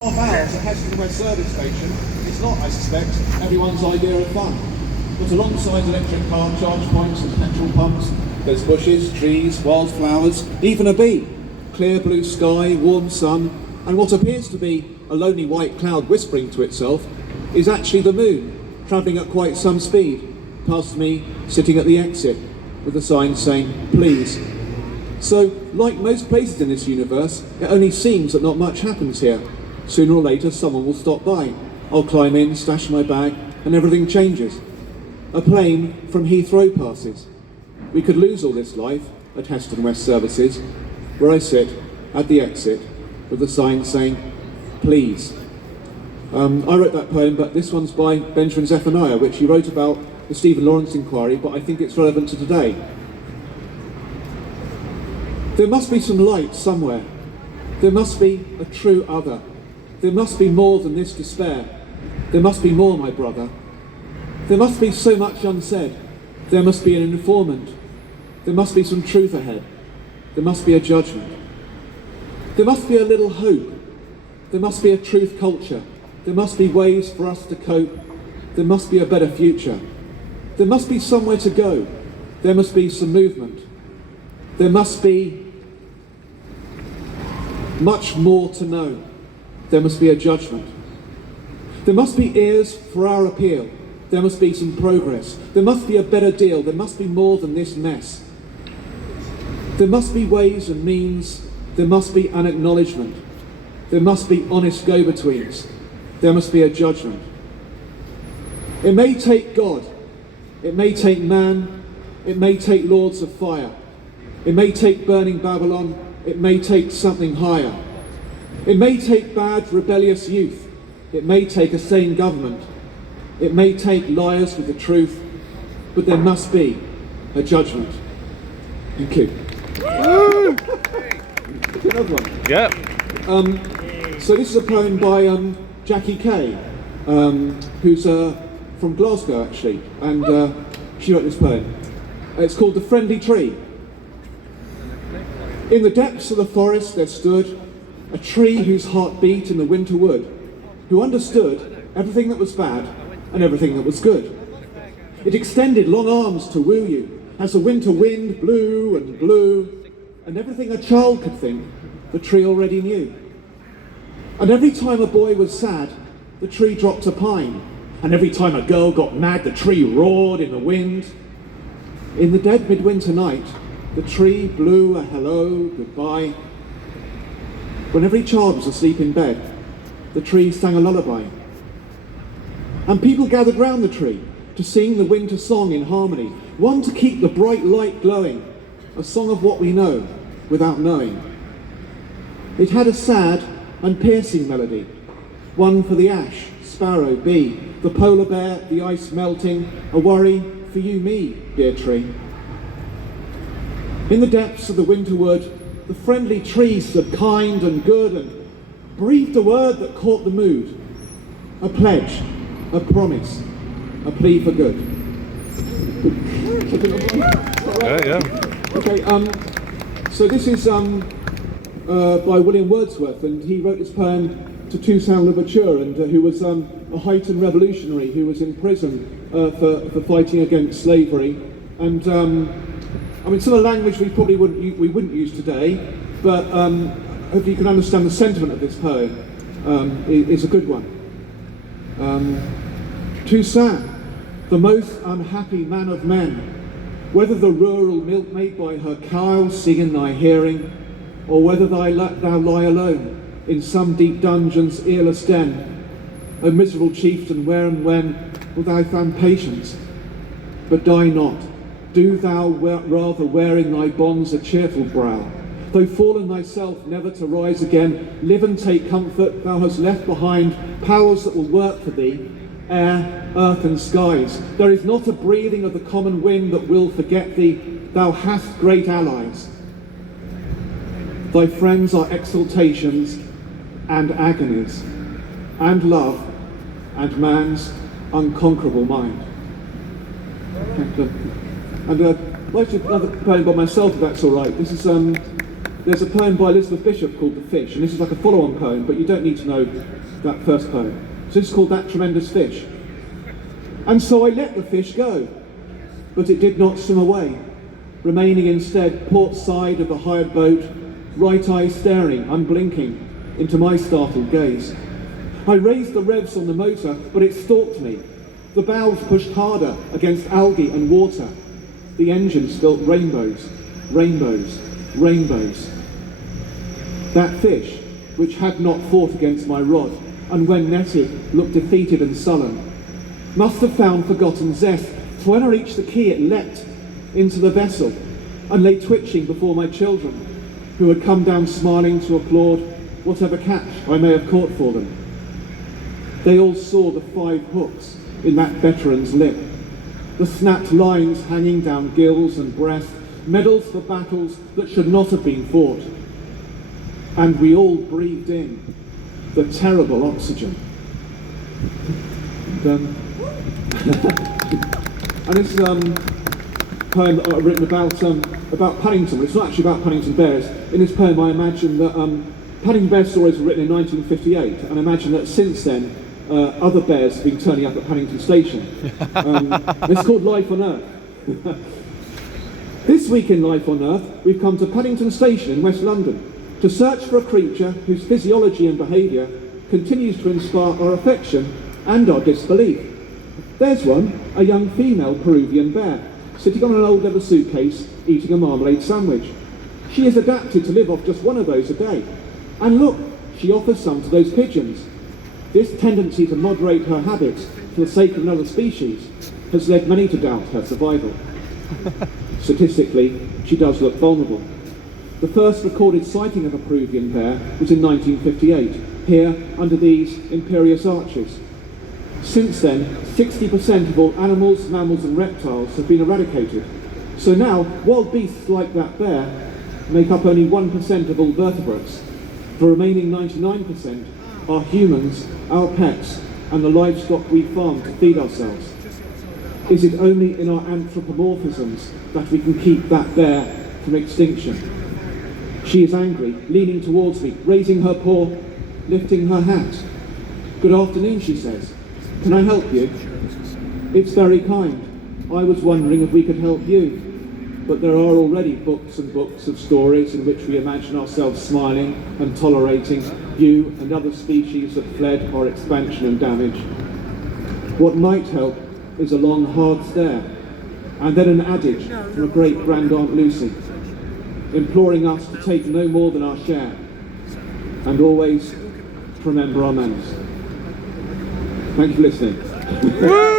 Half hours at Heston West service station is not, I suspect, everyone's idea of fun. But alongside electric car charge points and petrol pumps, there's bushes, trees, wildflowers, even a bee, clear blue sky, warm sun, and what appears to be a lonely white cloud whispering to itself is actually the moon, travelling at quite some speed, past me, sitting at the exit, with a sign saying, "Please." So, like most places in this universe, it only seems that not much happens here. Sooner or later, someone will stop by. I'll climb in, stash my bag, and everything changes. A plane from Heathrow passes. We could lose all this life at Heston West Services, where I sit at the exit with a sign saying, "Please." I wrote that poem, but this one's by Benjamin Zephaniah, which he wrote about the Stephen Lawrence inquiry, but I think it's relevant to today. There must be some light somewhere. There must be a true other. There must be more than this despair. There must be more, my brother. There must be so much unsaid. There must be an informant. There must be some truth ahead. There must be a judgment. There must be a little hope. There must be a truth culture. There must be ways for us to cope. There must be a better future. There must be somewhere to go. There must be some movement. There must be much more to know. There must be a judgment. There must be ears for our appeal. There must be some progress. There must be a better deal. There must be more than this mess. There must be ways and means. There must be an acknowledgement. There must be honest go-betweens. There must be a judgment. It may take God. It may take man. It may take lords of fire. It may take burning Babylon. It may take something higher. It may take bad, rebellious youth. It may take a sane government. It may take liars with the truth. But there must be a judgment. Thank you. Another one. Yeah. So this is a poem by Jackie Kay, who's from Glasgow actually, and she wrote this poem. It's called "The Friendly Tree." In the depths of the forest there stood a tree whose heart beat in the winter wood, who understood everything that was bad and everything that was good. It extended long arms to woo you, as the winter wind blew and blew, and everything a child could think, the tree already knew. And every time a boy was sad, the tree dropped a pine, and every time a girl got mad, the tree roared in the wind. In the dead midwinter night, the tree blew a hello, goodbye. When every child was asleep in bed, the tree sang a lullaby. And people gathered round the tree to sing the winter song in harmony, one to keep the bright light glowing, a song of what we know without knowing. It had a sad and piercing melody, one for the ash, sparrow, bee, the polar bear, the ice melting, a worry for you, me, dear tree. In the depths of the winter wood, the friendly tree stood kind and good and breathed a word that caught the mood, a pledge, a promise, a plea for good. Yeah. Okay, so this is by William Wordsworth, and he wrote this poem to Toussaint Louverture, and who was a heightened revolutionary who was in prison for fighting against slavery. And I mean, some of the language we probably wouldn't use today, but hopefully you can understand the sentiment of this poem is a good one. Toussaint, the most unhappy man of men, whether the rural milkmaid by her cow sing in thy hearing, or whether thou lie alone in some deep dungeon's earless den, O miserable chieftain, where and when wilt thou find patience? But die not. Do thou rather wearing thy bonds a cheerful brow. Though fallen thyself never to rise again, live and take comfort, thou hast left behind powers that will work for thee, air, earth and skies. There is not a breathing of the common wind that will forget thee, thou hast great allies. Thy friends are exaltations and agonies, and love, and man's unconquerable mind. And I'd like to another poem by myself, if that's all right. This is there's a poem by Elizabeth Bishop called The Fish, and this is like a follow-on poem, but you don't need to know that first poem. So this is called That Tremendous Fish. And so I let the fish go, but it did not swim away, remaining instead port side of the hired boat, right eye staring, unblinking, into my startled gaze. I raised the revs on the motor, but it stalked me. The bows pushed harder against algae and water. The engine spilt rainbows, rainbows, rainbows. That fish, which had not fought against my rod, and when netted looked defeated and sullen, must have found forgotten zest, for when I reached the quay it leapt into the vessel and lay twitching before my children, who had come down smiling to applaud whatever catch I may have caught for them. They all saw the 5 hooks in that veteran's lip, the snapped lines hanging down gills and breast, medals for battles that should not have been fought. And we all breathed in the terrible oxygen. And this is a poem that I've written about Paddington. It's not actually about Paddington Bears. In this poem I imagine that Paddington Bear stories were written in 1958, and I imagine that since then other bears have been turning up at Paddington Station. It's called Life on Earth. This week in Life on Earth, we've come to Paddington Station in West London to search for a creature whose physiology and behaviour continues to inspire our affection and our disbelief. There's one, a young female Peruvian bear, sitting on an old leather suitcase, eating a marmalade sandwich. She is adapted to live off just one of those a day. And look, she offers some to those pigeons. This tendency to moderate her habits for the sake of another species has led many to doubt her survival. Statistically, she does look vulnerable. The first recorded sighting of a Peruvian bear was in 1958, here under these imperious arches. Since then, 60% of all animals, mammals and reptiles have been eradicated. So now, wild beasts like that bear make up only 1% of all vertebrates. The remaining 99% are humans, our pets, and the livestock we farm to feed ourselves. Is it only in our anthropomorphisms that we can keep that bear from extinction? She is angry, leaning towards me, raising her paw, lifting her hat. Good afternoon, she says. Can I help you? It's very kind. I was wondering if we could help you. But there are already books and books of stories in which we imagine ourselves smiling and tolerating you and other species that fled our expansion and damage. What might help is a long, hard stare, and then an adage from a great grand-aunt Lucy, imploring us to take no more than our share, and always to remember our manners. Thank you for listening.